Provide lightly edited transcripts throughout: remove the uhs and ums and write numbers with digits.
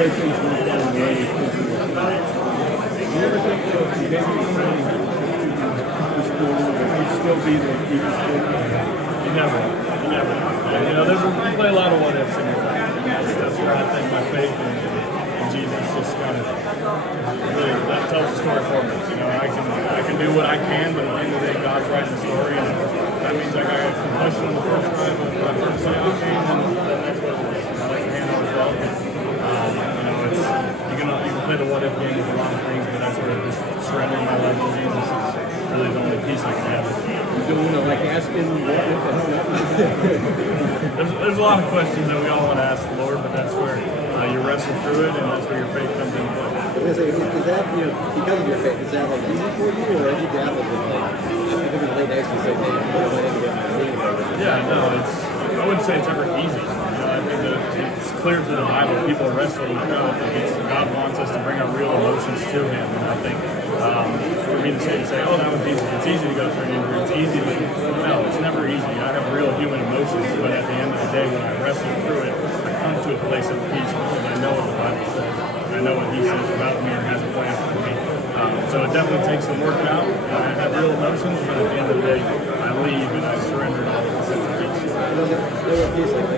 way things went down the way, you ever think that if you maybe training the school would still be the Eagles school? You never. And, we play a lot of what ifs in here. That's where I think my faith in Jesus just kind of really that tells the story for me. I can do what I can, but at the end of the day, God's writing the story, and that means I got a concussion on the first drive of my first playoff game, and that's what it is. I like to handle it well. You can play the what if game with a lot of things, but that's where just surrendering my life to Jesus is really the only piece I can have. Like asking what the hell there's a lot of questions that we all want to ask the Lord, but that's where you wrestle through it, and that's where your faith comes into play. Is that, because of your faith, is that like easy for you, or have you dabbled with like, if it late next and say, hey, I'm going to let him get my knee? Yeah, no, I wouldn't say it's ever easy. I think that it's clear through the Bible, people wrestle with God. God wants us to bring our real emotions to Him, and I think for me to say, oh, that was easy. It's easy to go through an injury. It's easy, but no, it's never easy. I have real human emotions, but at the end of the day, when I wrestle through it, I come to a place of peace because I know what the Bible says. I know what He says about me and has a plan for me. So it definitely takes some work out. I have real emotions, but at the end of the day, I leave and I surrender all with a sense of peace. Are you at peace with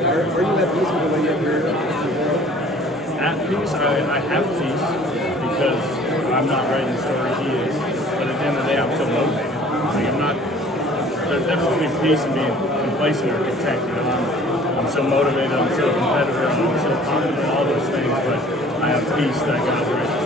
the way you have At peace, I have peace because I'm not writing the story He is. But at the end of the day, I'm still motivated. There's difference between peace and being complacent or content. I'm so motivated, I'm so competitive, I'm so confident, all those things, but I have peace that God's writing.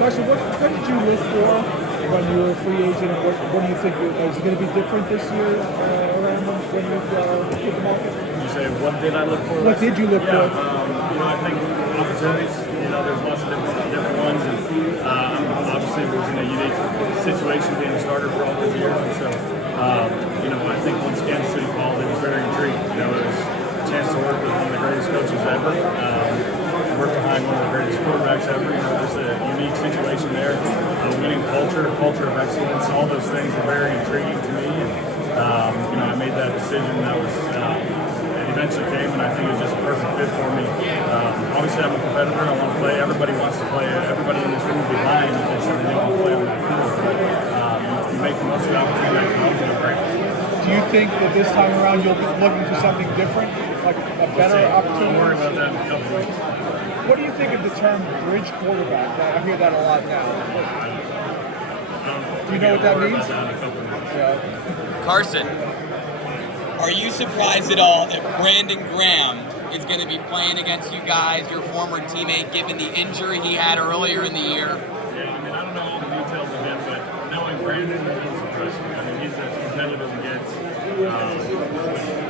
Carson, what did you look for when you were a free agent? What do you think is going to be different this year around when you hit the market? You say, what did I look for? What did you look for? I think opportunities. There's lots of different ones, and obviously was in a unique situation being a starter for all those years, and so I think once Kansas City called, it was very intriguing. It was a chance to work with one of the greatest coaches ever. Work behind one of the greatest quarterbacks ever. Just a unique situation there. Winning culture of excellence, all those things were very intriguing to me. And I made that decision. That was it eventually came, and I think it was just a perfect fit for me. Obviously, I'm a competitor. I want to play. Everybody wants to play. Everybody in this room would be lying if they said they didn't want to play on that field. But you make the most of the opportunity that comes, and it's great. Do you think that this time around you'll be looking for something different, like a better opportunity? I'll worry about that in a couple of weeks. What do you think of the term bridge quarterback? I hear that a lot now. Do you know what that means? Yeah. Carson, are you surprised at all that Brandon Graham is going to be playing against you guys, your former teammate, given the injury he had earlier in the year? Yeah, I don't know all the details of him, but knowing Brandon, he's impressed me. He's as competitive as he gets.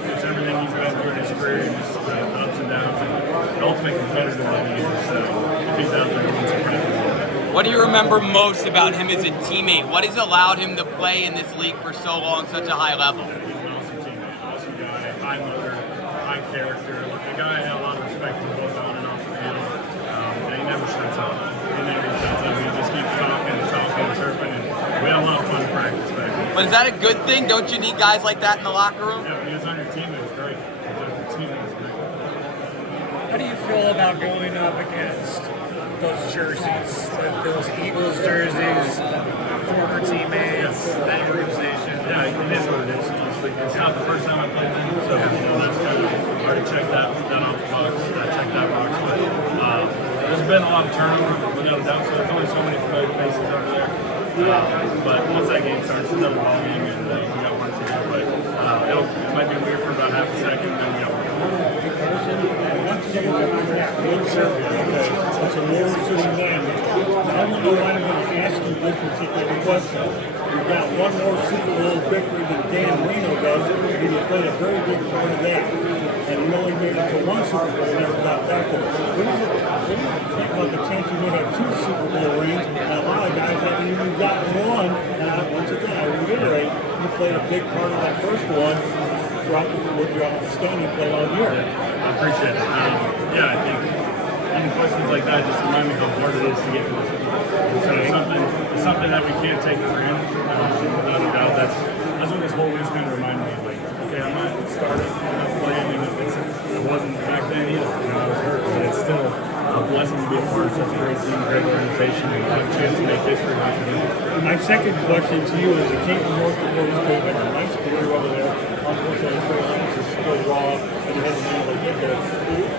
Just everything he's been through in his career, just the ups and downs, and the ultimate competitor that he is. So if he's out there, he's impressive. What do you remember most about him as a teammate? What has allowed him to play in this league for so long, such a high level? He's an awesome teammate, awesome guy, high motor, high character. The guy I had a lot of respect for both on and off the field. And he never shuts up. He just keeps talking and chirping, and we had a lot of fun practice back then. But is that a good thing? Don't you need guys like that in the locker room? Yeah, when he was on your team, it was great. How do you feel about going up against those jerseys, those Eagles jerseys, former teammates, that organization? Yeah, it is what it is. It's not the first time I played them, so that's kind of already checked that off the box. I checked that box, but there's been a lot of turnover, without a doubt. So there's only so many familiar faces over there. But once that game starts, it's another ball game, and we got work to do. But it might be weird for about half a second, then we got work to do. It's a Norwich City man. I don't know why I'm going to ask you this particular question. You've got one more Super Bowl victory than Dan Marino does, and you played a very big part of that. And you only made it to one Super Bowl and never got back to it. What do you think about the chance you would have two Super Bowl rings? And a lot of guys haven't even gotten one. And once again, I reiterate, you played a big part of that first one with your outstanding play all year. I appreciate it. I think even questions like that just remind me how hard it is to get to this point. So it's something that we can't take for granted. Without a doubt, that's what this whole week's going to remind me of. Like, okay, I'm not starting, I'm not playing, and it wasn't back then either. I was hurt, but it's still a blessing. team, a great organization, and have a chance to make history. My second question to you is, it came from North Dakota State, had a nice career over there. Unfortunately, Trey Lance is still raw, and he hasn't been able to get there.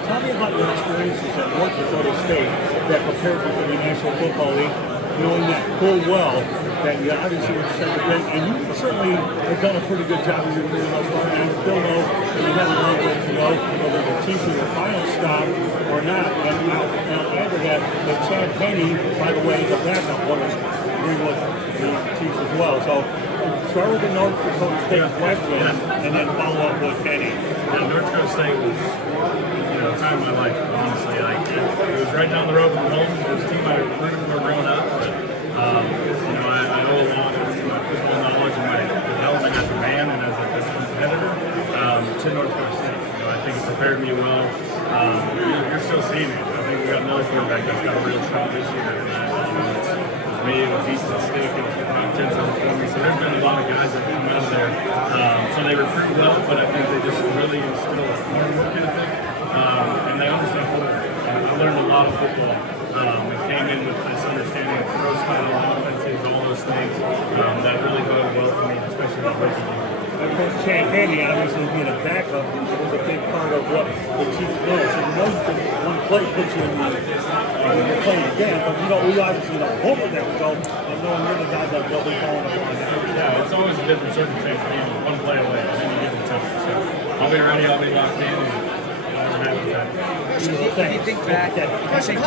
Tell me about your experiences at North Dakota State that prepared you for the National Football League, knowing that full well that you obviously were such a great, and you certainly have done a pretty good job of your career thus far, and I still know that you have a long way to go, whether the Chiefs are your final stop or not. And now after that, the Chad Henne, by the way, the backup, was agreeing with the Chiefs as well. So start with the North Dakota State question, and then follow up with Henne. Yeah, North Dakota State was, the time of my life, honestly. It was right down the road from home. It was a team I recruited for growing up. But, I owe a lot of my football knowledge and my development as a man and as a competitor to North Dakota State. I think it prepared me well. You're still seeing it. I think we got another quarterback that's got a real shot this year. It's me, it was Easton Stick, it was Hopkins for me. So there's been a lot of guys that have come out of there. So they recruit well, but I think they just really instill a hard work ethic. And they understand football. I learned a lot of football. We came in with this understanding of pro style offenses, all those things that really bode well for me, especially the rookie year. Of course, Chad Henne, obviously being a backup, was a big part of what the Chiefs know. So you know one play puts you in you're playing again, but we obviously don't hope for that result, and knowing you're the guy that they'll be calling upon. Yeah, it's always a different circumstance being one play away at any given time. So I'll be ready, I'll be locked in, and I'll have that. If you think back to 2016,